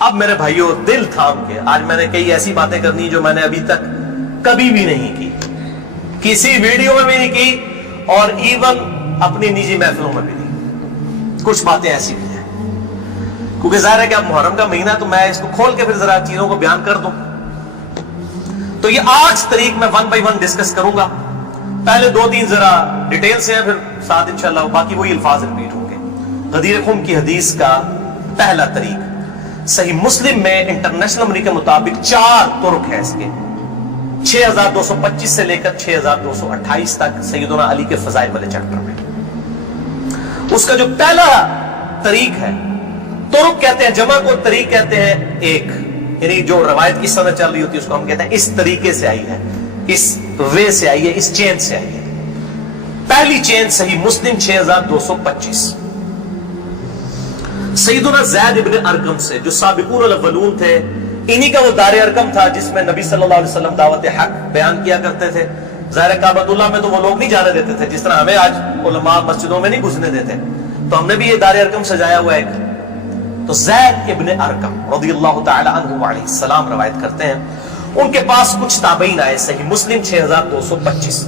اب میرے بھائیوں دل تھام کے آج میں نے کئی ایسی باتیں کرنی جو میں نے ابھی تک کبھی بھی نہیں کی، کسی ویڈیو میں بھی نہیں کی، اور ایون اپنی نجی محفلوں میں بھی نہیں۔ کچھ باتیں ایسی بھی ہیں کیونکہ ظاہر ہے کہ اب محرم کا مہینہ، تو میں اس کو کھول کے پھر ذرا چیزوں کو بیان کر دوں۔ تو یہ 8 طریق میں 1 بائی 1 ڈسکس کروں گا۔ پہلے 2-3 ذرا ڈیٹیل سے ہیں، پھر ساتھ انشاءاللہ باقی وہی الفاظ ریپیٹ ہوں گے۔ غدیر خم کی حدیث کا پہلا طریق صحیح مسلم میں انٹرنیشنل نمبر کے مطابق 4 طرق ہے اس کے، 6225 سے لے کر 6228 تک سیدنا علی کے فضائل والے چیپٹر میں۔ اس کا جو پہلا طریق ہے، طرق کہتے ہیں جمع کو، طریق کہتے ہیں ایک، یعنی جو روایت کی سند چل رہی ہوتی ہے اس کو ہم کہتے ہیں اس طریقے سے آئی ہے، اس وے سے آئی ہے، اس چین سے آئی ہے۔ پہلی چین صحیح مسلم 6225 سیدنا زید ابن ارقم سے، جو سابقون الاولون تھے، انہی کا وہ دار ارقم تھا جس میں نبی صلی اللہ علیہ وسلم دعوت حق بیان کیا کرتے تھے۔ ظاہر کعبۃ اللہ میں تو وہ لوگ نہیں جانے دیتے تھے، جس طرح ہمیں آج علماء مسجدوں میں نہیں گھسنے دیتے، تو ہم نے بھی یہ دار ارقم سجایا ہوا ہے ایک۔ تو زید ابن ارقم رضی اللہ تعالی عنہ علیہ السلام روایت کرتے ہیں، ان کے پاس کچھ تابعین آئے، صحیح مسلم 6225۔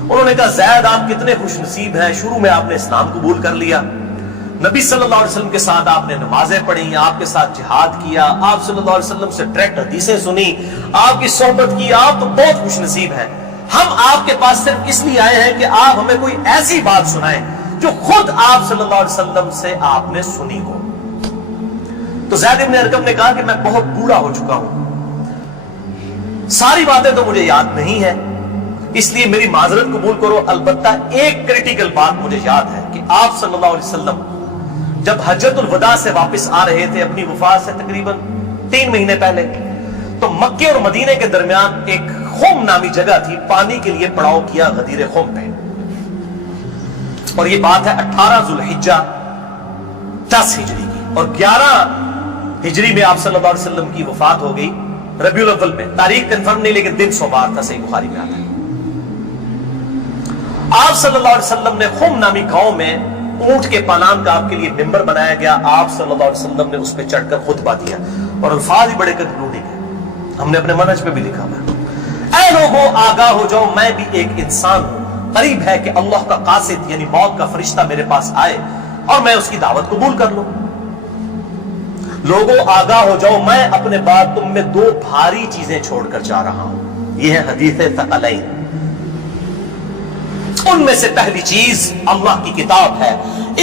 انہوں نے کہا زید آپ کتنے خوش نصیب ہیں، شروع میں آپ نے اسلام قبول کر لیا، نبی صلی اللہ علیہ وسلم کے ساتھ آپ نے نمازیں پڑھی، آپ کے ساتھ جہاد کیا، آپ صلی اللہ علیہ وسلم سے ڈائریکٹ حدیثیں سنی، آپ کی صحبت کی، آپ تو بہت خوش نصیب ہیں۔ ہم آپ کے پاس صرف اس لیے آئے ہیں کہ آپ ہمیں کوئی ایسی بات سنائیں جو خود آپ صلی اللہ علیہ وسلم سے آپ نے سنی ہو۔ تو زید ابن ارقم نے کہا کہ میں بہت بوڑھا ہو چکا ہوں، ساری باتیں تو مجھے یاد نہیں ہے، اس لیے میری معذرت قبول کرو، البتہ ایک کریٹیکل بات مجھے یاد ہے کہ آپ صلی اللہ علیہ وسلم جب حجۃ الوداع سے واپس آ رہے تھے اپنی وفات سے تقریباً 3 مہینے پہلے، تو مکے اور مدینے کے درمیان ایک خم نامی جگہ تھی، پانی کے لیے پڑاؤ کیا غدیر خم پہ، اور یہ بات ہے 18 ذوالحجہ 10 ہجری کی، اور 11 ہجری میں آپ صلی اللہ علیہ وسلم کی وفات ہو گئی ربیع الاول میں، تاریخ کنفرم نہیں لیکن دن سوموار تھا، صحیح بخاری میں آتا ہے۔ آپ صلی اللہ علیہ وسلم نے خم نامی گاؤں میں اونٹ کے پالان کا آپ کے لیے ممبر بنایا گیا، آپ صلی اللہ علیہ وسلم نے اس پہ چڑھ کر خطبہ دیا، اور الفاظ ہی بڑے کنکلوڈنگ ہیں، ہم نے اپنے منہج پہ بھی لکھا ہوا ہے، اے لوگوں آگاہ ہو جاؤ، میں بھی ایک انسان ہوں، قریب ہے کہ اللہ کا قاصد یعنی موت کا فرشتہ میرے پاس آئے اور میں اس کی دعوت قبول کر لوں۔ لوگوں آگاہ ہو جاؤ، میں اپنے بعد تم میں 2 بھاری چیزیں چھوڑ کر جا رہا ہوں، یہ ہے حدیث ثقلین۔ ان میں سے پہلی چیز اللہ کی کتاب ہے،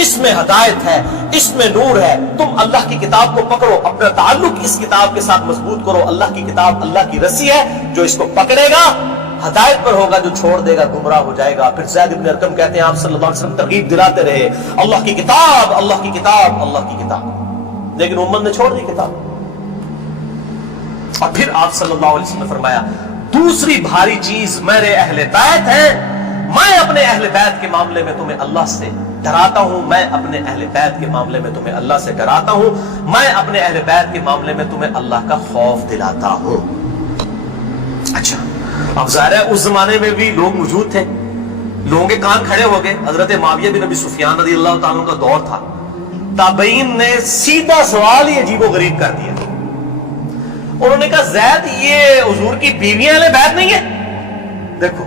اس میں ہدایت ہے، اس میں نور ہے، تم اللہ کی کتاب کو پکڑو، اپنا تعلق اس کتاب کے ساتھ مضبوط کرو، اللہ کی کتاب اللہ کی رسی ہے، جو اس کو پکڑے گا ہدایت پر ہوگا، جو چھوڑ دے گا گمراہ ہو جائے گا۔ پھر زید ابن ارقم کہتے ہیں آپ صلی اللہ علیہ وسلم ترغیب دلاتے رہے، اللہ کی کتاب، اللہ کی کتاب، اللہ کی کتاب، لیکن امت نے چھوڑ دی کتاب۔ اور پھر آپ صلی اللہ علیہ وسلم نے فرمایا دوسری بھاری چیز میرے اہل بیت ہیں، میں اپنے اہل بیت کے معاملے میں تمہیں اللہ سے ڈراتا ہوں، میں اپنے اہل بیت کے معاملے میں تمہیں اللہ سے ڈراتا ہوں، میں اپنے اہل بیت کے معاملے میں تمہیں اللہ کا خوف دلاتا ہوں۔ اچھا، اب ظاہر ہے اس زمانے میں بھی لوگ موجود تھے، لوگوں کے کان کھڑے ہو گئے۔ حضرت معاویہ بن ابی سفیان رضی اللہ تعالیٰ عنہ کا دور تھا، تابعین نے سیدھا سوال ہی عجیب و غریب کر دیا، انہوں نے کہا زید یہ حضور کی بیویاں اہل بیت نہیں ہے؟ دیکھو،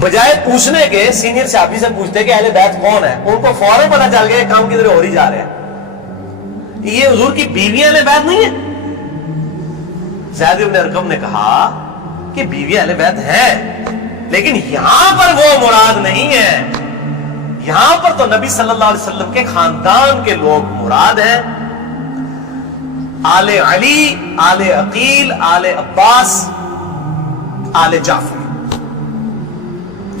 بجائے پوچھنے کے سینئر صحابی سے پوچھتے کہ اہل بیت کون ہے، ان کو فوراً پتہ چل گیا کام کدھر ہو ہی جا رہے ہیں، یہ حضور کی بیویاں اہل بیت نہیں ہے۔ زید بن ارقم نے کہا کہ بیویاں اہل بیت ہیں، لیکن یہاں پر وہ مراد نہیں ہے، یہاں پر تو نبی صلی اللہ علیہ وسلم کے خاندان کے لوگ مراد ہیں، آل علی، آل عقیل، آل عباس، آل جعفر،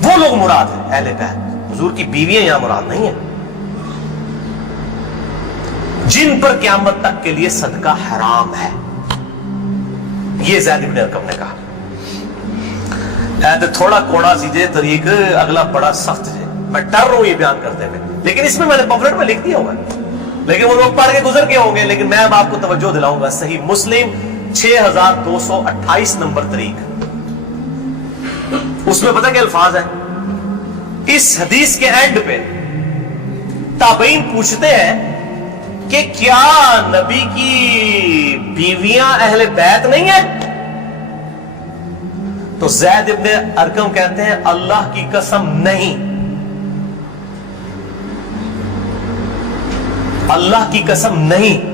وہ لوگ مراد ہیں اہل بیت، حضور کی بیویاں یہاں مراد نہیں ہیں، جن پر قیامت تک کے لیے صدقہ حرام ہے، یہ زید بن ارقم نے کہا۔ تھوڑا کوڑا سیدھے طریق، اگلا بڑا سخت ہے، میں ڈر رہا ہوں یہ بیان کرتے ہوئے، لیکن اس میں نے پمفلٹ میں لکھ دیا ہوگا، لیکن وہ لوگ پڑھ کے گزر کے ہوں گے، لیکن میں اب آپ کو توجہ دلاؤں گا۔ صحیح مسلم 6228 نمبر طریق، اس میں پتہ کیا الفاظ ہے؟ اس حدیث کے اینڈ پہ تابعین پوچھتے ہیں کہ کیا نبی کی بیویاں اہل بیت نہیں ہیں؟ تو زید ابن ارقم کہتے ہیں اللہ کی قسم نہیں، اللہ کی قسم نہیں۔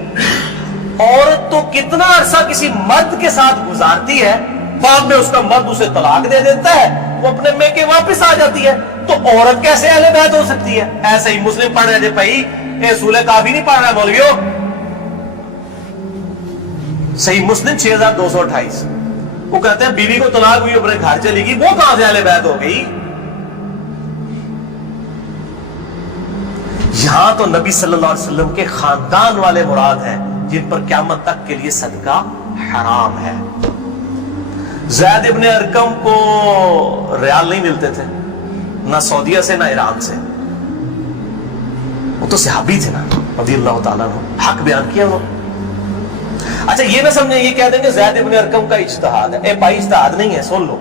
عورت تو کتنا عرصہ کسی مرد کے ساتھ گزارتی ہے، بعد میں اس کا مرد اسے طلاق دے دیتا ہے، وہ اپنے میکے واپس آ جاتی ہے، تو عورت کیسے اہل بیت ہو سکتی ہے؟ ایسے ہی مسلم پڑھ رہے تھے بھائی، اے سورہ کافی نہیں پڑھ رہا مولویو، صحیح مسلم 6228، وہ کہتے ہیں بیوی کو طلاق ہوئی اپنے گھر چلی گئی، وہ کہاں سے اہل بیت ہو گئی؟ یہاں تو نبی صلی اللہ علیہ وسلم کے خاندان والے مراد ہیں جن پر قیامت تک کے لیے صدقہ حرام ہے۔ زید ابن ارقم کو ریال نہیں ملتے تھے، نہ سعودیہ سے نہ ایران سے، وہ تو صحابی تھے نا رضی اللہ تعالیٰ عنہ، حق بیان کیا وہ۔ اچھا یہ نہ سمجھیں یہ کہہ دیں کہ زید ابن ارقم کا اجتہاد ہے، اے بھائی اجتہاد نہیں ہے، سن لو۔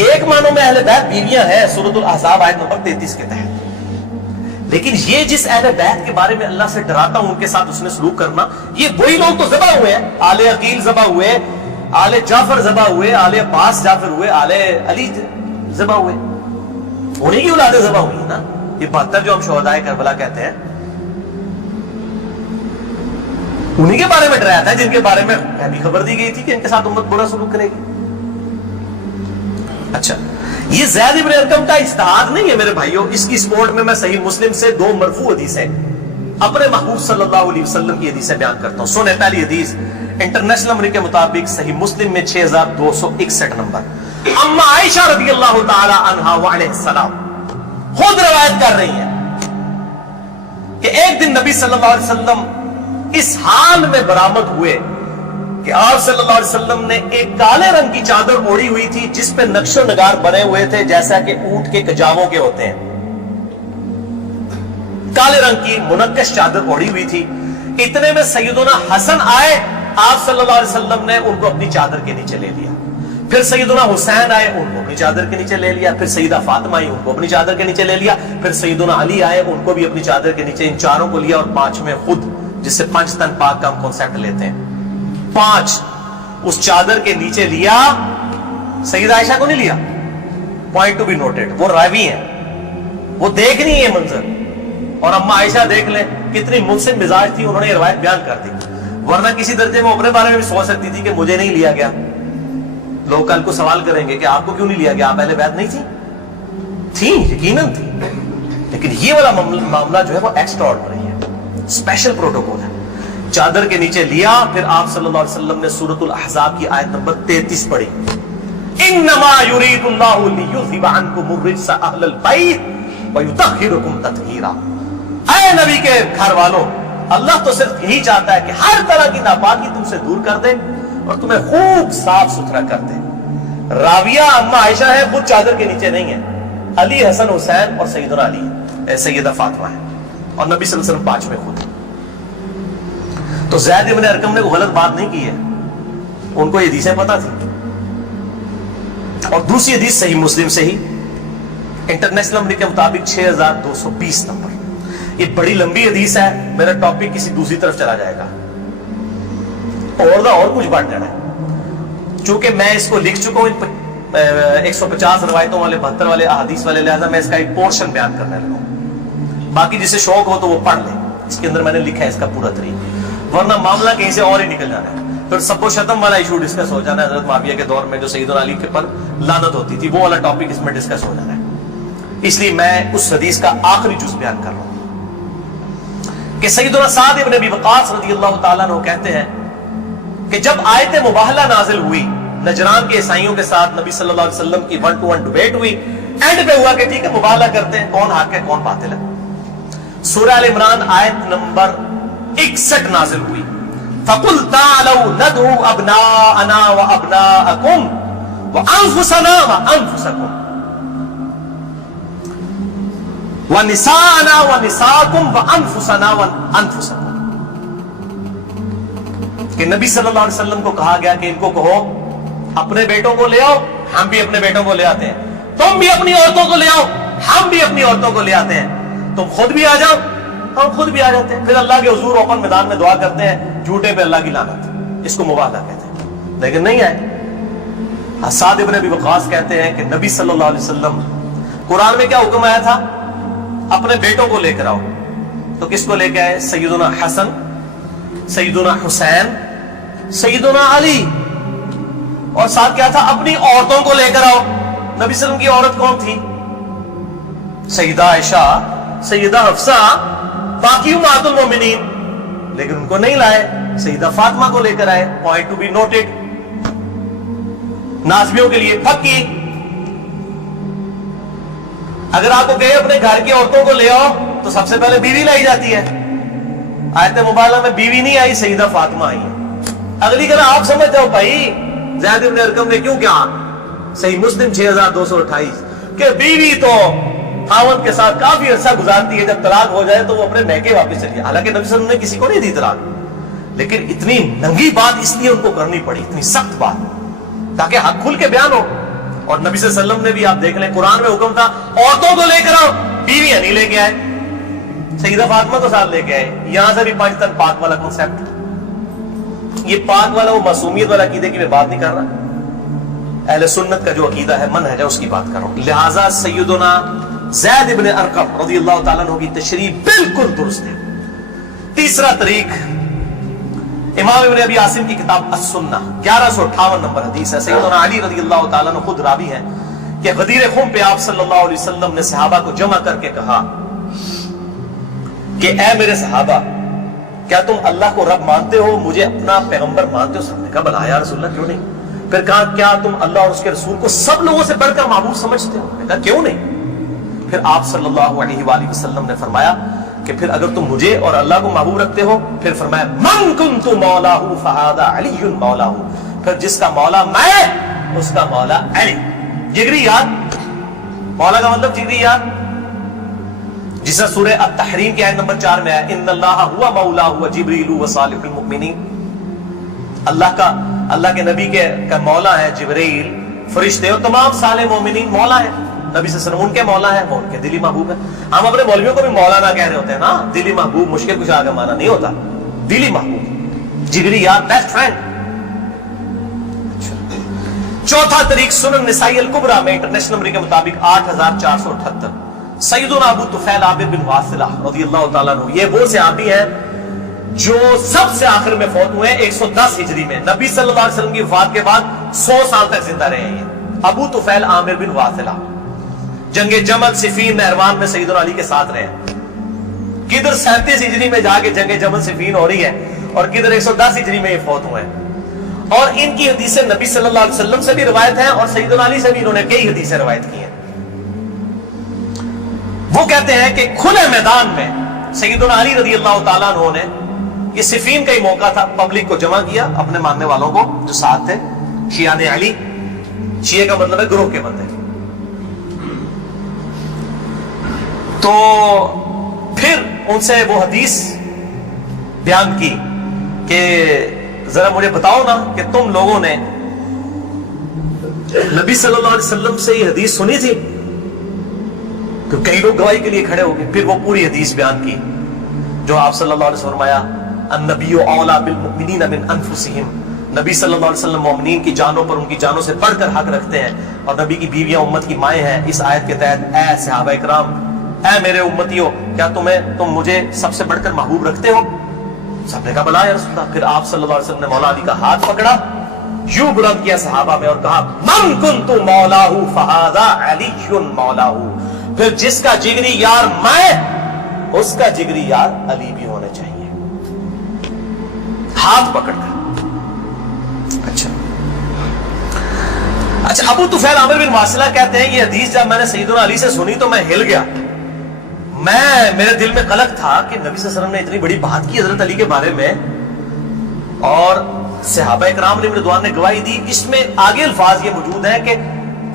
ایک معنوں میں اہل بیت بیویاں ہیں سورۃ الاحزاب آیت نمبر 33 کے تحت، لیکن یہ جس اہل بیت کے بارے میں اللہ سے ڈراتا ہوں ان کے ساتھ اس نے سلوک کرنا، یہ وہی لوگ تو ذبح ہوئے ہیں، آل عقیل ذبح ہوئے، آل جعفر ذبح ہوئے، آل عباس جعفر ہوئے، آل علی ذبح ہوئے، انہی کی اولادیں ذبح ہوئی نا۔ یہ 72 جو ہم شہدائے کربلا کہتے ہیں انہی کے بارے میں ڈرایا تھا، جن کے بارے میں بھی خبر دی گئی تھی کہ ان کے ساتھ امت برا سلوک کرے گی۔ اچھا یہ زید ابن ارقم کا اجتہاد نہیں ہے میرے بھائیوں، اس کی سپورٹ میں صحیح مسلم سے 2 مرفوع حدیثیں اپنے محبوب صلی اللہ علیہ وسلم کی حدیثیں بیان کرتا ہوں۔ سنیں پہلی حدیث انٹرنیشنل نمبر کے مطابق صحیح مسلم میں 6261 نمبر، اما عائشہ رضی اللہ تعالی عنہا وعلیہ السلام خود روایت کر رہی ہیں کہ ایک دن نبی صلی اللہ علیہ وسلم اس حال میں برآمد ہوئے کہ آپ صلی اللہ علیہ وسلم نے ایک کالے رنگ کی چادر اوڑھی ہوئی تھی جس پہ نقش و نگار بنے ہوئے تھے جیسا کہ اونٹ کے کجاووں کے ہوتے ہیں، کالے رنگ کی منقش چادر اوڑھی ہوئی تھی۔ اتنے میں سیدنا حسن آئے، آپ صلی اللہ علیہ وسلم نے ان کو اپنی چادر کے نیچے لے لیا، پھر سیدنا حسین آئے، ان کو اپنی چادر کے نیچے لے لیا، پھر سیدہ فاطمہ آئی، ان کو اپنی چادر کے نیچے لے لیا، پھر سیدنا علی آئے، ان کو بھی اپنی چادر کے نیچے، ان چاروں کو لیا، اور 5ویں خود، جس سے 5 تن پاک کا ہم کنسیپٹ لیتے ہیں، 5 اس چادر کے نیچے لیا۔ سیدہ عائشہ کو نہیں لیا، پوائنٹ ٹو بی نوٹڈ، وہ راوی ہیں، وہ دیکھ نہیں ہے منظر، اور اما عائشہ دیکھ لیں کتنی منصف مزاج تھی، انہوں نے یہ روایت بیان کر دی، ورنہ کسی درجے میں اپنے بارے میں بھی سوچ سکتی تھی کہ مجھے نہیں لیا گیا، لوگ کل کو سوال کریں گے کہ آپ کو کیوں نہیں لیا گیا، آپ اہل بیت نہیں تھی، یقیناً تھی، لیکن یہ والا معاملہ جو ہے وہ ایکسٹرا آرڈنری ہے، اسپیشل پروٹوکول ہے۔ چادر کے نیچے لیا، پھر آپ صلی اللہ علیہ وسلم نے سورۃ الاحزاب کی آیت نمبر 33 پڑھی، انما یرید اللہ لیذھب عنکم الرجس اہل البیت ویطہرکم تطہیرا۔ اے نبی کے گھر والوں، اللہ تو صرف یہی چاہتا ہے کہ ہر طرح کی ناپاکی تم سے دور کر دے اور تمہیں خوب صاف ستھرا کر دے۔ راویہ اما عائشہ ہے، خود چادر کے نیچے نہیں ہے، علی، حسن، حسین اور سیدنا علی، سیدہ فاطمہ ہے، اور نبی صلی اللہ علیہ وسلم 5 میں خود۔ تو زید ابن ارقم نے کوئی غلط بات نہیں کی ہے، ان کو یہ حدیثیں پتہ تھی۔ اور دوسری حدیث صحیح مسلم سے ہی انٹرنیشنل نمبر کے مطابق 6220 نمبر، یہ بڑی لمبی حدیث ہے، میرا ٹاپک کسی دوسری طرف چلا جائے گا اور کچھ بڑھ جانا ہے، چونکہ میں اس کو لکھ چکا ہوں 150 روایتوں والے 72 والے احادیث والے، لہذا میں اس کا ایک پورشن بیان کرنے لگا ہوں، باقی جسے شوق ہو تو وہ پڑھ لیں، اس کے اندر میں نے لکھا ہے اس کا پورا طریقہ، ورنہ معاملہ کہیں سے اور ہی نکل جانا ہے، پھر سب و شتم والا ایشو ڈسکس ہو جانا ہے، حضرت معاویہ کے دور میں جو سیدنا علی کے پر لعنت ہوتی تھی، وہ والا ٹاپک اس میں ڈسکس ہو جانا ہے، اس لیے میں اس حدیث کا آخری جز بیان کر رہا ہوں کہ سیدنا سعد ابن ابی وقاص رضی اللہ تعالیٰ عنہ کہتے ہیں کہ جب آیت مباہلہ نازل ہوئی نجران کے عیسائیوں کے ساتھ نبی صلی اللہ علیہ وسلم کی 1-to-1 ڈیبیٹ ہوئی، اینڈ پہ ہوا کہ ٹھیک ہے مباہلہ کرتے ہیں، کون حق ہے کون باطل ہے، سورہ ال عمران آیت نمبر 61 نازل ہوئی، فَقُلْ تَعْلَوْا نَدْعُوا أَبْنَاءَنَا وَأَبْنَاءَكُمْ وَأَنفُسَنَا وَأَنفُسَكُمْ وَنِسَاءَنَا وَنِسَاءَكُمْ وَأَنفُسَنَا وَأَنفُسَكُمْ، کہ نبی صلی اللہ علیہ وسلم کو کہا گیا کہ ان کو کہو اپنے بیٹوں کو لے آؤ، ہم بھی اپنے بیٹوں کو لے آتے ہیں، تم بھی اپنی عورتوں کو لے آؤ، ہم بھی اپنی عورتوں کو لے آتے ہیں، تم خود بھی آ جاؤ ہم خود بھی آ جاتے ہیں، پھر اللہ کے حضور اوپن میدان میں دعا کرتے ہیں، جھوٹے پہ اللہ کی لعنت، اس کو مبالغہ کہتے ہیں، لیکن نہیں آئے۔ سعد ابن ابی وقاص کہتے ہیں کہ نبی صلی اللہ علیہ وسلم قرآن میں کیا حکم آیا تھا؟ اپنے بیٹوں کو لے کر آؤ، تو کس کو لے کے آئے؟ سیدنا حسن، سیدنا حسین، سیدنا علی، اور ساتھ کیا تھا؟ اپنی عورتوں کو لے کر آؤ۔ نبی صلی اللہ علیہ وسلم کی عورت کون تھی؟ سیدہ عائشہ، سیدہ حفصہ، باقی امہات المومنین، لیکن ان کو نہیں لائے، سیدہ فاطمہ کو لے کر آئے۔ پوائنٹ ٹو بی نوٹڈ، نازبیوں کے لیے پکی۔ اگر آپ کو کہے اپنے گھر کی عورتوں کو لے آؤ تو سب سے پہلے بیوی لائی جاتی ہے۔ آیت مبالغہ میں بیوی نہیں آئی، سیدہ فاطمہ آئی ہے۔ اگلی کہنا آپ سمجھ جاؤ بھائی زید بن ارقم نے کیوں کیا؟ صحیح مسلم 6228 کہ بیوی تو خاوند کے ساتھ کافی عرصہ گزارتی ہے، جب طلاق ہو جائے تو وہ اپنے میکے واپس چلی جائے۔ حالانکہ نبی صلی اللہ علیہ وسلم نے کسی کو نہیں دی طلاق، لیکن اتنی ننگی بات اس لیے ان کو کرنی پڑی، اتنی سخت بات، تاکہ حق کھل کے بیان ہو۔ اور نبی صلی اللہ علیہ وسلم نے بھی آپ دیکھ لیں قرآن میں حکم تھا عورتوں کو لے کر آؤ، بیویاں نہیں لے کے آئے، سیدہ فاطمہ کو ساتھ لے کے آئے۔ یہاں سے بھی پانچ تن پاک والا کنسپٹ، یہ پاک والا وہ معصومیت والا عقیدے کی میں بات نہیں کر رہا، اہل سنت کا جو عقیدہ ہے، منہج ہے، اس کی بات کر رہا ہوں۔ لہٰذا سیدنا زید بن ارقم رضی اللہ تعالیٰ عنہ کی تشریح بالکل درست ہے۔ تیسرا طریق امام ابن ابی عاصم کی کتاب السنہ 1158 نمبر حدیث ہے، سیدنا علی رضی اللہ تعالیٰ عنہ خود راوی ہیں کہ غدیر خم پہ آپ صلی اللہ علیہ وسلم نے صحابہ کو جمع کر کے کہا کہ اے میرے صحابہ، کیا تم اللہ کو رب مانتے ہو، مجھے اپنا پیغمبر مانتے ہو؟ سب نے کہا بلا یا رسول اللہ، کیوں نہیں؟ پھر کہا کیا تم اللہ اور اس کے رسول کو سب لوگوں سے بڑھ کر معبود سمجھتے ہو؟ کہا کیوں نہیں؟ پھر آپ صلی اللہ علیہ وآلہ وسلم نے فرمایا کہ پھر اگر تم مجھے اور اللہ کو محبوب رکھتے ہو، پھر فرمایا من کنت مولاہ فہذا علی مولاہ، پھر جس کا مولا میں اس کا مولا علی۔ جگری یار، مولا کا مطلب جگری یار، جس طرح سورہ التحریم کی آیت نمبر 4 میں ہے ان اللہ ہوا مولاہ وجبریل وصالح المؤمنین، اللہ کے نبی کا مولا ہے جبریل، فرشتے اور تمام صالح مومنین مولا ہے۔ نبی صلی اللہ علیہ وسلم ان کے مولا ہے، وہ ان کے دلی محبوب ہے۔ ہم اپنے مولویوں کو بھی مولانا کہہ رہے ہوتے ہیں نا، دلی محبوب مشکل کچھ آگے مانا نہیں ہوتا، دلی محبوب، جگری یار، بیسٹ فرینڈ۔ چوتھا طریق سنن نسائی الکبریٰ میں انٹرنیشنل نمبر کے مطابق 8478 سیدنا ابو طفیل عامر بن واصلہ رضی اللہ تعالیٰ عنہ، یہ وہ صحابی ہیں جو سب سے آخر میں فوت ہوئے 110 ہجری میں، نبی صلی اللہ علیہ وسلم کی وفات کے بعد 100 سال تک زندہ رہے ہیں۔ ابو طفیل عامر بن واصلہ جنگ جمل صفین نہروان میں سیدنا علی کے ساتھ رہے، کدھر 37 ہجری میں جا کے جنگ جمل صفین ہو رہی ہے اور کدھر 110 ہجری میں یہ فوت ہوئے ہیں، اور ان کی حدیثیں نبی صلی اللہ علیہ وسلم سے بھی روایت ہیں اور سیدنا علی سے بھی انہوں نے کئی حدیثیں روایت کی ہیں۔ وہ کہتے ہیں کہ کھلے میدان میں سیدنا علی رضی اللہ تعالیٰ عنہ نے، یہ صفین کا ہی موقع تھا، پبلک کو جمع کیا، اپنے ماننے والوں کو جو ساتھ تھے، شیعان علی، شیعہ کا مطلب ہے گروہ کے بندے، تو پھر ان سے وہ حدیث بیان کی کہ ذرا مجھے بتاؤ نا کہ تم لوگوں نے نبی صلی اللہ علیہ وسلم سے یہ حدیث سنی تھی، کہ کئی لوگ گواہی کے لیے کھڑے ہو گئے۔ پھر وہ پوری حدیث بیان کی جو آپ صلی اللہ علیہ وسلم فرمایا النبی اولیٰ بالمؤمنین من انفسہم، نبی صلی اللہ علیہ وسلم مومنین کی جانوں پر ان کی جانوں سے بڑھ کر حق رکھتے ہیں، اور نبی کی بیویاں امت کی مائیں ہیں۔ اس آیت کے تحت اے صحابہ اکرام، اے میرے امتیوں، کیا تم مجھے سب سے بڑھ کر محبوب رکھتے ہو؟ سب نے کہا بلا یا رسول اللہ۔ پھر آپ صلی اللہ علیہ وسلم نے مولا علی کا ہاتھ پکڑا، یوں بلند کیا صحابہ میں اور کہا من کنت مولاہ فہذا علی مولاہ، پھر جس کا جگری یار میں، اس کا جگری یار علی بھی ہونا چاہیے، ہاتھ پکڑ کر۔ اچھا ابو طفیل عامر بن واصلہ کہتے ہیں یہ حدیث جب میں نے سیدنا علی سے سنی تو میں ہل گیا، میرے دل میں قلق تھا کہ نبی صلی اللہ علیہ وسلم نے اتنی بڑی بات کی حضرت علی کے بارے میں، اور صحابہ اکرام نے رضوان نے گواہی دی، اس میں آگے الفاظ یہ موجود ہیں کہ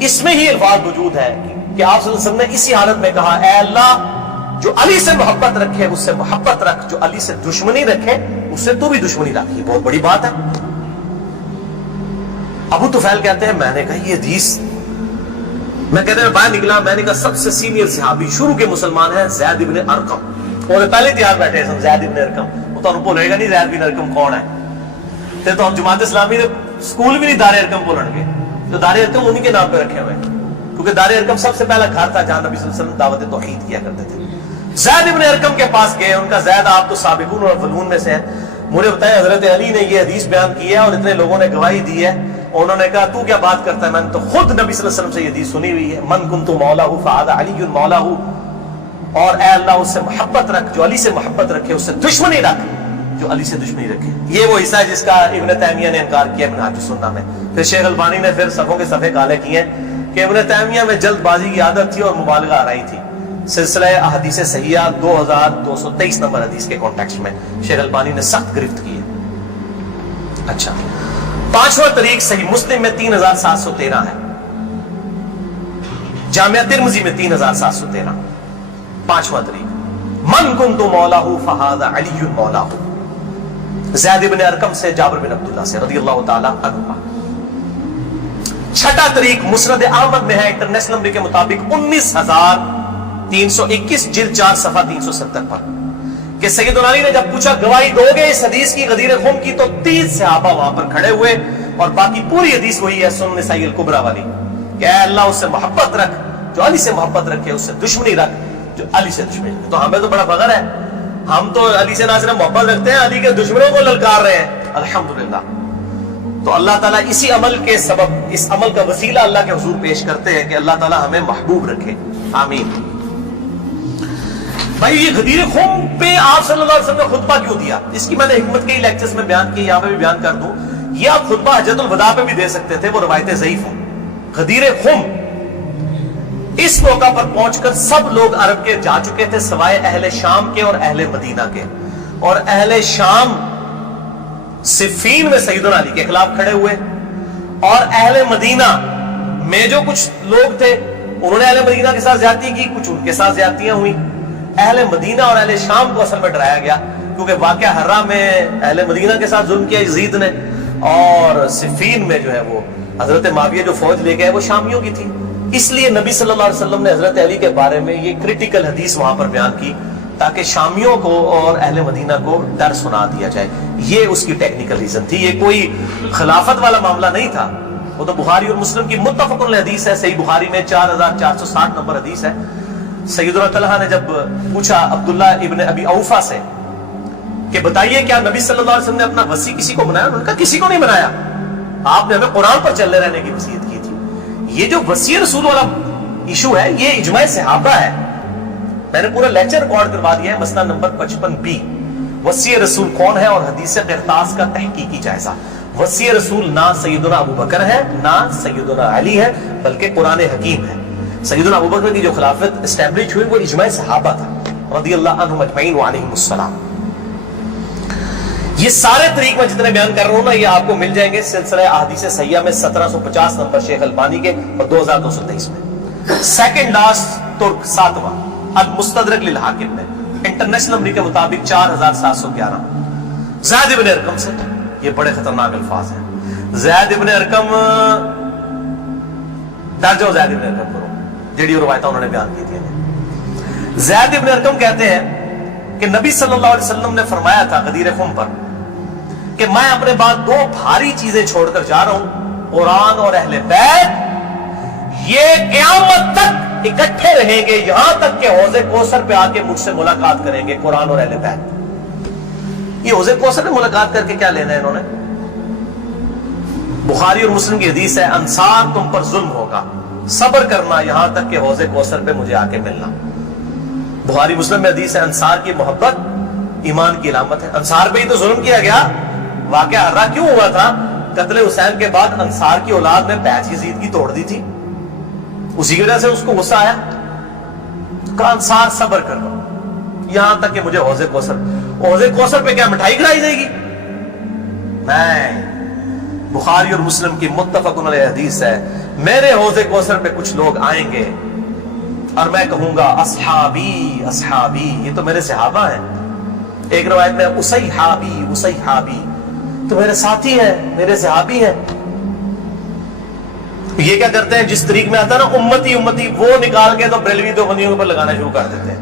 اس میں ہی الفاظ موجود ہے کہ آپ صلی اللہ علیہ وسلم نے اسی حالت میں کہا اے اللہ جو علی سے محبت رکھے اس سے محبت رکھ، جو علی سے دشمنی رکھے اس سے تو بھی دشمنی رکھ۔ یہ بہت بڑی بات ہے۔ ابو طفیل کہتے ہیں میں نے کہا یہ حدیث، میں کہتے ہیں باہر نکلا، میں نے کہا سب سے سینئر صحابی شروع کے مسلمان ہیں زید ابن ارقم، وہ پہلے تیار بیٹھے سن زید ابن ارقم, وہ تو بھولے گا نہیں زید بن ارقم کون ہے. تو جماعت اسلامی نے سکول بھی نہیں دار ارقم بولن گے, جو دار ارقم انہی کے نام پہ رکھے ہوئے, کیونکہ دار ارقم سب سے پہلا گھر تھا جہاں نبی صلی اللہ علیہ وسلم دعوت توحید کیا کرتے تھے. زید ابن ارقم کے پاس گئے, ان کا زید آپ تو سابقون اور اولون میں سے ہیں, مجھے بتائیں حضرت علی نے یہ حدیث بیان کی ہے اور اتنے لوگوں نے گواہی دی ہے, اور انہوں نے کہا تو کیا بات کرتا ہے, میں نے تو خود نبی صلی اللہ علیہ وسلم سے یہ حدیث سنی ہوئی ہے, من کنت مولا فہذا علی مولا, اور اے اللہ اس سے محبت رکھ جو علی سے محبت رکھے, اس سے دشمنی رکھ جو علی سے دشمنی رکھے. یہ وہ حصہ ہے جس کا ابن تیمیہ نے انکار کیا منہاج السنہ میں. پھر شیخ البانی نے پھر صفوں کے صفحے کالے کیے ہیں کہ ابن تیمیہ میں جلد بازی کی عادت تھی اور مبالغہ آ رہی تھی. سلسلہ احادیث صحیحہ 2223 نمبر حدیث کے کانٹیکسٹ میں شیخ البانی نے سخت گرفت کی ہے. اچھا, پانچواں طریق صحیح مسلم میں 3713 ہے, جامعہ ترمذی میں 3713. پانچواں طریق من کنت مولاہ فہذا علی مولاہ, زید بن ارقم سے جابر بن عبداللہ سے رضی اللہ تعالی عنہ. چھٹا طریق مسند احمد میں ہے انٹرنیشنل نمبر کے مطابق 19321 جلد 4 صفحہ 370 پر, کہ سیدنا علی نے جب پوچھا گواہی دو گے اس حدیث کی غدیر خم کی, تو 30 صحابہ وہاں پر کھڑے ہوئے, اور باقی پوری حدیث وہی ہے سنن نسائی الکبریٰ والی, کہ اے اللہ اس سے محبت رکھ جو علی سے محبت رکھے, اس سے دشمنی رکھ جو علی سے دشمنی رکھے. تو ہمیں تو بڑا فخر ہے, ہم تو علی سے نہ صرف محبت رکھتے ہیں, علی کے دشمنوں کو للکار رہے ہیں الحمدللہ. تو اللہ تعالیٰ اسی عمل کے سبب, اس عمل کا وسیلہ اللہ کے حضور پیش کرتے ہیں کہ اللہ تعالیٰ ہمیں محبوب رکھے, آمین. بھائی یہ غدیر خم پہ آپ صلی اللہ علیہ وسلم نے خطبہ کیوں دیا, اس کی میں نے حکمت کئی لیکچرز میں بیان کی, یہاں پہ بھی بیان کر دوں. یہ آپ خطبہ حجۃ الوداع پہ بھی دے سکتے تھے, وہ روایتیں ضعیف ہیں. غدیر خم اس موقع پر پہنچ کر سب لوگ عرب کے جا چکے تھے سوائے اہل شام کے اور اہل مدینہ کے, اور اہل شام صفین میں سیدنا علی کے خلاف کھڑے ہوئے, اور اہل مدینہ میں جو کچھ لوگ تھے انہوں نے اہل مدینہ کے ساتھ زیادتی کی, کچھ ان کے ساتھ زیادتیاں ہوئی. اہل مدینہ اور اہل شام کو اصل میں ڈرایا گیا, کیونکہ واقعہ حرہ میں اہل مدینہ کے ساتھ ظلم کیا یزید نے, اور صفین میں جو ہے وہ حضرت معاویہ جو فوج لے گئے وہ شامیوں کی تھی. اس لیے نبی صلی اللہ علیہ وسلم نے حضرت علی کے بارے میں یہ کریٹیکل حدیث وہاں پر بیان کی, تاکہ شامیوں کو اور اہل مدینہ کو ڈر سنا دیا جائے. یہ اس کی ٹیکنیکل ریزن تھی, یہ کوئی خلافت والا معاملہ نہیں تھا. وہ تو بخاری اور مسلم کی متفق علیہ حدیث ہے, صحیح بخاری میں 4460 نمبر حدیث ہے. سیدنا طلحہ نے جب پوچھا عبداللہ ابن ابی اوفا سے کہ بتائیے کیا نبی صلی اللہ علیہ وسلم نے اپنا وصی کسی کو بنایا, انہوں نے کہا کسی کو نہیں بنایا, آپ نے ہمیں قرآن پر چلے رہنے کی وصیت کی تھی. یہ جو وصی رسول والا ایشو ہے یہ اجماع صحابہ ہے, میں نے پورا لیکچر ریکارڈ کروا دیا ہے, مسئلہ نمبر 55B, وصی رسول کون ہے اور حدیث قرطاس کا تحقیقی جائزہ. وصی رسول نہ سیدنا ابو بکر ہے نہ سیدنا علی ہے, بلکہ قرآن حکیم ہے. سیدنا ابو بکر کی جو خلافت اسٹیبلش ہوئی وہ اجماع صحابہ تھا رضی اللہ عنہم اجمعین وعلیہم السلام. یہ سارے طریق میں جتنے بیان کر رہا ہوں نا یہ آپ کو مل جائیں گے سلسلہ احادیث صحیحہ میں 1750 نمبر شیخ البانی کے اور 2223 میں. سیکنڈ لاسٹ ترک 7واں المستدرک للحاکم میں انٹرنیشنل نمبر کے مطابق 4711. زید ابن ارقم سے, یہ بڑے خطرناک الفاظ ہیں. زید ابن ارقم ڈر جاؤ, زید ابن ارقم کرو جیڑی روایتیں انہوں نے بیان کی تھی. زید ابن ارقم کہتے ہیں کہ نبی صلی اللہ علیہ وسلم نے فرمایا تھا غدیر خم پر کہ میں اپنے بعد 2 بھاری چیزیں چھوڑ کر جا رہا ہوں, قرآن اور اہل بیت. یہ قیامت تک اکٹھے رہیں گے یہاں تک کہ حوض کوثر پہ آ کے مجھ سے ملاقات کریں گے, قرآن اور اہل بیت. یہ حوض کوثر میں ملاقات کر کے کیا لینا ہے انہوں نے؟ بخاری اور مسلم کی حدیث ہے, انصار تم پر ظلم ہوگا, صبر کرنا یہاں تک کہ حوض کوثر پہ مجھے آ کے ملنا. بخاری مسلم میں حدیث ہے, انصار کی محبت ایمان کی علامت ہے. انصار پہ ہی تو ظلم کیا گیا. واقعہ حرہ کیوں ہوا تھا؟ قتل حسین کے بعد انصار کی اولاد نے پیچ یزید کی توڑ دی تھی, اسی کی وجہ سے اس کو غصہ آیا. کہا انصار صبر کر رہا ہوں یہاں تک کہ مجھے حوض کوثر. حوض کوثر پہ کیا مٹھائی کھلائی جائے گی؟ نہیں. بخاری اور مسلم کی متفق علیہ حدیث ہے, میرے حوض کوثر پہ کچھ لوگ آئیں گے اور میں کہوں گا اصحابی اصحابی, یہ تو میرے صحابہ ہیں. ایک روایت میں اسیحابی اسیحابی, تو میرے ساتھی ہیں, میرے صحابی ہیں. یہ کیا کرتے ہیں, جس طریق میں آتا ہے نا امتی امتی, وہ نکال کے تو بریلوی تو بندیوں پر لگانا شروع کر دیتے ہیں.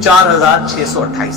4628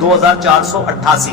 2488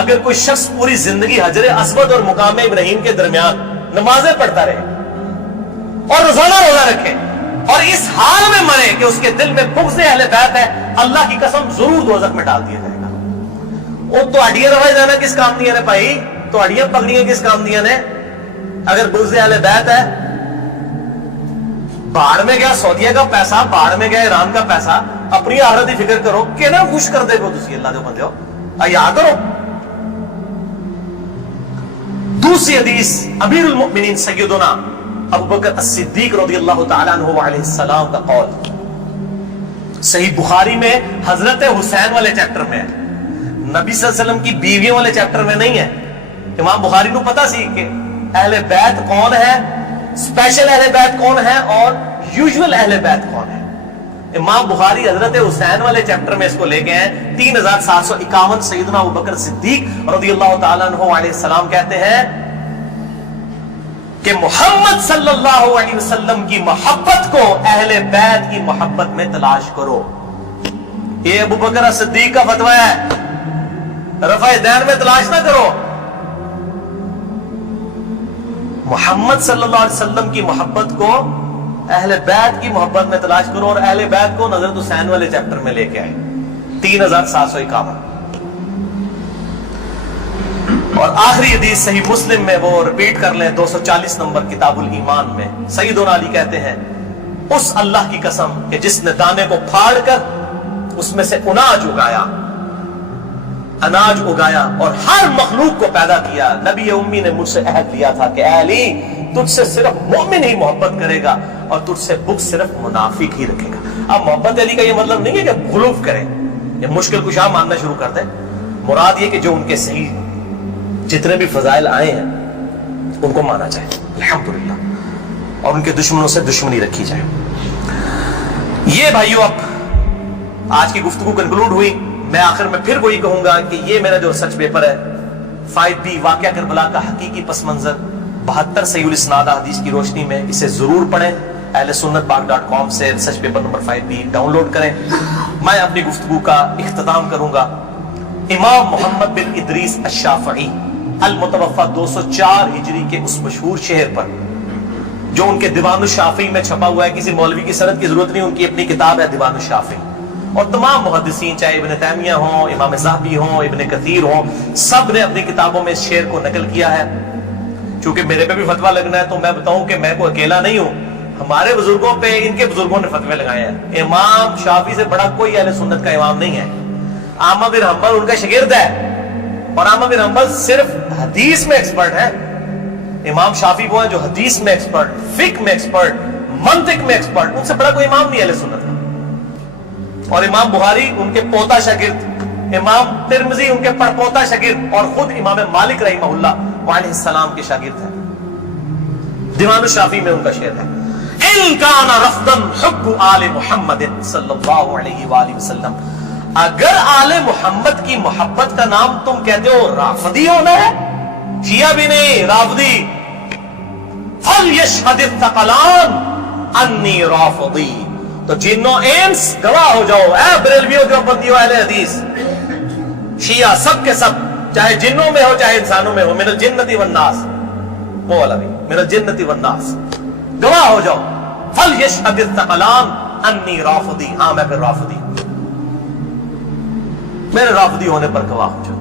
اگر کوئی شخص پوری زندگی حجر اسود اور مقام ابراہیم کے درمیان نمازیں پڑھتا رہے اور روزانہ روزہ رکھے اور اس حال میں مرے کہ اس کے دل میں بغض اہل بیت ہے, اللہ کی قسم ضرور دوزخ میں ڈال دیا جائے گا. وہ تو اڈیاں رواج دینا کس کام دیا نے بھائی, تو اڈیاں پگڑیاں کس کام دیا نے؟ اگر بغض اہل بیت ہے, باہر میں گیا سعودیہ کا پیسہ, باہر میں گیا ایران کا پیسہ, اپنی آخرت کی فکر کرو کہ نا خوش کر دے گو تسی اللہ دے بندے ہو, آیا کرو. دوسری حدیث امیر المؤمنین سیدنا ابو بکر الصدیق رضی اللہ تعالیٰ عنہ علیہ السلام کا قول صحیح بخاری میں حضرت حسین والے چیپٹر میں ہے, نبی صلی اللہ علیہ وسلم کی بیویوں والے چیپٹر میں نہیں ہے. امام بخاری کو پتا سی کہ اہل بیت کون ہے, اسپیشل اہل بیت کون ہے اور یوزول اہل بیت کون ہے. امام بخاری حضرت حسین والے چیپٹر میں اس کو لے گئے ہیں 3751. سیدنا ابو بکر صدیق رضی اللہ تعالیٰ عنہ علیہ السلام کہتے ہیں کہ محمد صلی اللہ علیہ وسلم کی محبت کو اہل بیت کی محبت میں تلاش کرو. یہ ابو بکر صدیق کا فتویٰ ہے, رفع دین میں تلاش نہ کرو. محمد صلی اللہ علیہ وسلم کی محبت کو اہل بیت کی محبت میں تلاش کرو, اور اہل بیت کو حضرت حسین والے چیپٹر میں لے کے آئے 3751. اور آخری حدیث صحیح مسلم میں وہ ریپیٹ کر لیں 240 نمبر کتاب الایمان میں سیدنا علی کہتے ہیں اس اللہ کی قسم کہ جس نے دانے کو پھاڑ کر اس میں سے اناج اگایا اور ہر مخلوق کو پیدا کیا. نبی امی نے مجھ سے عہد لیا تھا کہ اے علی تجھ سے صرف مومن ہی محبت کرے گا اور تجھ سے بغض صرف منافق ہی رکھے گا. اب محبت علی کا یہ مطلب نہیں ہے کہ غلوف کرے, یہ مشکل کشا ماننا شروع کر دے. مراد یہ کہ جو ان کے صحیح جتنے بھی فضائل آئے ہیں ان کو مانا جائے الحمدللہ, اور ان کے دشمنوں سے دشمنی رکھی جائے. یہ بھائیو اب آج کی گفتگو کنکلوڈ ہوئی. میں آخر میں پھر وہی کہوں گا کہ یہ میرا جو ریسرچ پیپر ہے 5B واقعہ کربلا کا حقیقی پس منظر 72 صحیح الاسناد احادیث کی روشنی میں, اسے ضرور پڑھیں. اہل سنت پاک.com سے research paper number 5B download کریں. میں اپنی گفتگو کا اختتام کروں گا امام محمد بن ادریس الشافعی المتوفى 204 ہجری کے اس مشہور شعر پر جو ان کے دیوان الشافعی میں چھپا ہوا ہے. کسی مولوی کی سند کی ضرورت نہیں, ان کی اپنی کتاب ہے دیوان الشافعی. اور تمام محدثین چاہے ابن تیمیہ ہوں, امام ذہبی ہوں, ابن کثیر ہوں, سب نے اپنی کتابوں میں اس شعر کو نقل کیا ہے. چونکہ میرے پہ بھی فتویٰ لگنا ہے تو میں بتاؤں کہ میں کوئی اکیلا نہیں ہوں, ہمارے بزرگوں پہ ان کے بزرگوں نے فتوے لگائے ہیں. امام شافعی سے بڑا کوئی اہل سنت کا امام نہیں ہے. احمد بن حنبل ان کا شاگرد ہے, اور احمد بن حنبل صرف حدیث میں ایکسپرٹ ہے. امام شافعی وہ ہیں جو حدیث میں ایکسپرٹ, فقہ میں ایکسپرٹ, منطق میں ایکسپرٹ. ان سے بڑا کوئی امام نہیں اہل سنت کا. اور امام بخاری ان کے پوتا شاگرد, امام ترمذی ان کے پڑپوتا شاگرد, اور خود امام مالک رحمہ اللہ علیہ السلام کے شاگرد ہیں. دیوان الشافعی میں ان کا شعر ہے ان کان رفضا حب آل محمد صلی اللہ علیہ وآلہ وسلم. اگر آل محمد کی محبت کا نام تم کہتے ہو رافضی ہونا ہے, شیعہ بھی نہیں رافضی, فلیشہد الثقلان انی رافضی. تو جنوں انس گواہ ہو جاؤ, اے بریلویوں جو بندیو اہل حدیث شیعہ سب کے سب, چاہے جنوں میں ہو چاہے انسانوں میں ہو, من الجنت والناس, وہ والا بھی من الجنت والناس, گواہ ہو جاؤ. فلیشہد الثقلان انی رافضی, ہاں میں پھر رافضی, میرے رافضی ہونے پر گواہ ہو جاؤ.